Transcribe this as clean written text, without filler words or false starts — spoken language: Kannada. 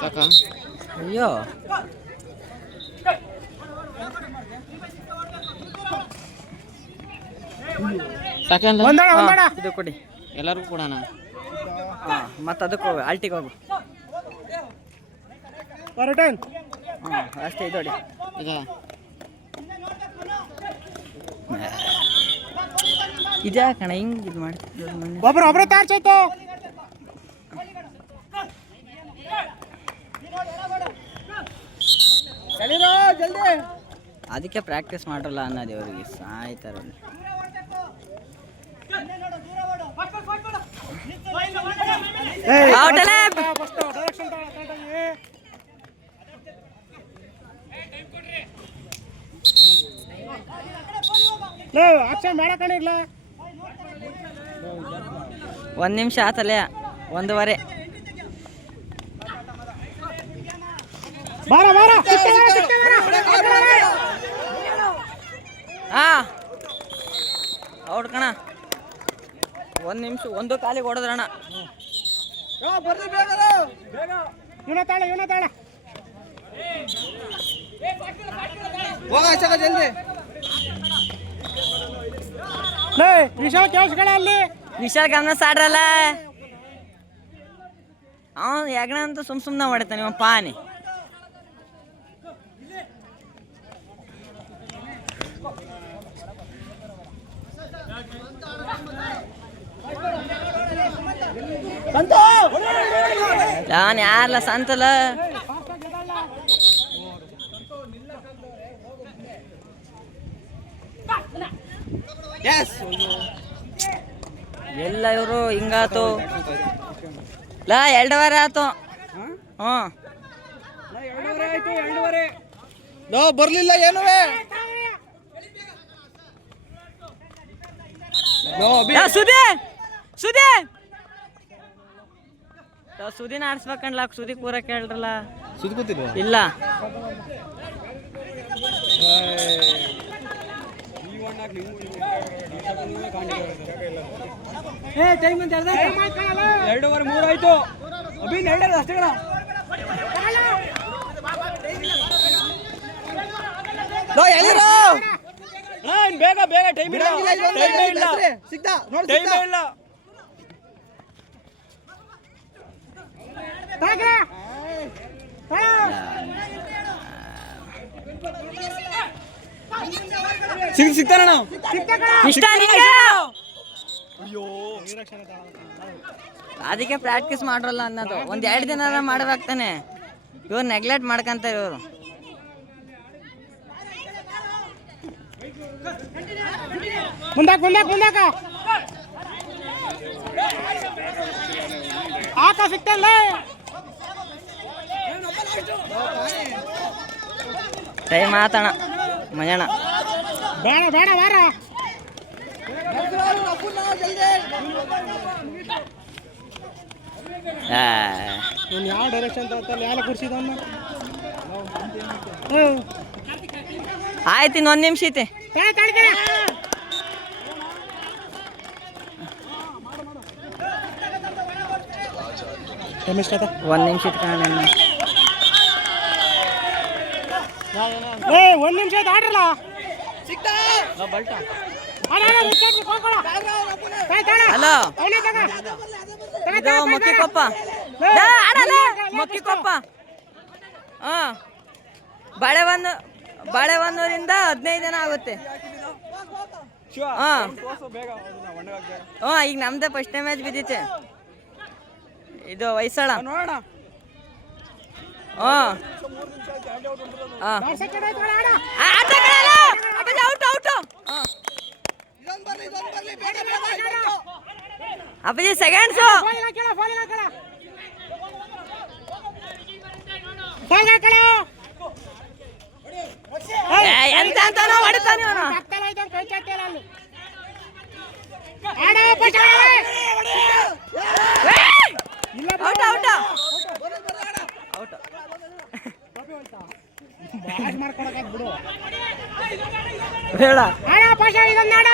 ಸಾಕ ಅಯ್ಯೋ ಸಾಕಂದ ಇದು ಕೊಡಿ ಎಲ್ಲರಿಗೂ ಕೊಡೋಣ. ಹಾಂ ಮತ್ತು ಅದಕ್ಕೆ ಹೋಗು ಆಲ್ಟಿಗೆ ಹೋಗು. ಹಾಂ ಅಷ್ಟೇ ಇದು ನೋಡಿ. ಈಗ ಇದ್ಯಾ ಕಣ ಹಿಂಗೆ ಇದು ಮಾಡ್ತಿದ್ದು ಮೊನ್ನೆ ಒಬ್ರು ತಾರ್ಸೋಯ್ತು. ಅದಕ್ಕೆ ಪ್ರಾಕ್ಟೀಸ್ ಮಾಡಲ್ಲ ಅನ್ನೋದು ಅವ್ರಿಗೆ ಸಾಯ್ತಾರೆ. ಒಂದು ನಿಮಿಷ ಆತಲ್ಲ, 1:15. ಹಾಂ ಔಟ್ ಕಣ. 1 ನಿಮಿಷ 1 ಕಾಲಿಗೆ ಹೊಡೆದ್ರಣ. ವಿಶಾಲ್ ಗಮನ ಸಾಡ್ರಲ್ಲ ಅವನು ಯಾಗಣ ಅಂತ ಸುಮ್ಮನೆ ಹೊಡಿತಾನೆ ಇವ ಪಾನಿ. ನಾನು ಯಾರಲ್ಲ ಸಂತಲ್ಲ ಎಲ್ಲ ಇವರು ಹಿಂಗಾತು. 2:15 ಆಯ್ತು. ಬರ್ಲಿಲ್ಲ ಏನುವೆ. ಸುದಿನ ಆಡ್ಸ್ಬೇಕಂಡ್ಲ, ಸುದಿ ಕೂರ ಕೇಳ್ರಲ್ಲ. ಸುದ್ದಿ ಗೊತ್ತಿಲ್ವಾ? ಇಲ್ಲ ಟೈಮ್ ಅಂತ 2:03 ಆಯ್ತು. ಅಭಿನ್ 2 ಅಷ್ಟೇ ಕಣ. ಬೇಗ ಬೇಗ ಟೈಮ್ ಇಲ್ಲ, ಸಿಗ್ತಾ ಟೈಮ್ ಇಲ್ಲ. ಸಿಗ್ತಾನ ಅದಕ್ಕೆ ಪ್ರಾಕ್ಟೀಸ್ ಮಾಡ್ರಲ್ಲ ಅನ್ನೋದು. 1-2 ದಿನ ಮಾಡ್ಬೇಕಾಗ್ತಾನೆ. ಇವ್ರು ನೆಗ್ಲೆಕ್ಟ್ ಮಾಡ್ಕೊಂತಾರೆ ಇವರು. ಮುಂದಾಕ ಆಕ ಸಿಗ್ತಲ್ಲ. ಟೈಮ್ ಆತಣ ಮಜಣ. ಬೇಡ ಬಾರ. ಯಾವ ಡೈರೆಕ್ಷನ್ ಯಾರ ಕುರ್ಸಿದವನ್ನ. ಆಯ್ತು, ಇನ್ನು 1 ನಿಮಿಷ ಐತೆ. 1 ನಿಮಿಷ ಇಟ್ಕೊಂಡು 1 ನಿಮಿಷ ಆಡ್ರಲ್ಲ. ಹಲೋ, ಇದು ಮೊಕ್ಕಿಕೊಪ್ಪ. ಮೊಕ್ಕಿಕೊಪ್ಪ. ಹಾಂ, ಬಾಳೆಹೊನ್ನೂರಿಂದ 15 ಜನ ಆಗುತ್ತೆ. ಹಾಂ ಈಗ ನಮ್ದೇ ಫಸ್ಟ್ ಮ್ಯಾಚ್ ಬಿದ್ದಿತ್ತೆ. ಇದು ಹೊಯ್ಸಳ. ಅಪ್ಪಾಜಿ ಸೆಕೆಂಡ್ಸು. ಎಂತ ಅಂತ ಹೊಡಿತಾನೆ ಅವನು. ಬೇಡ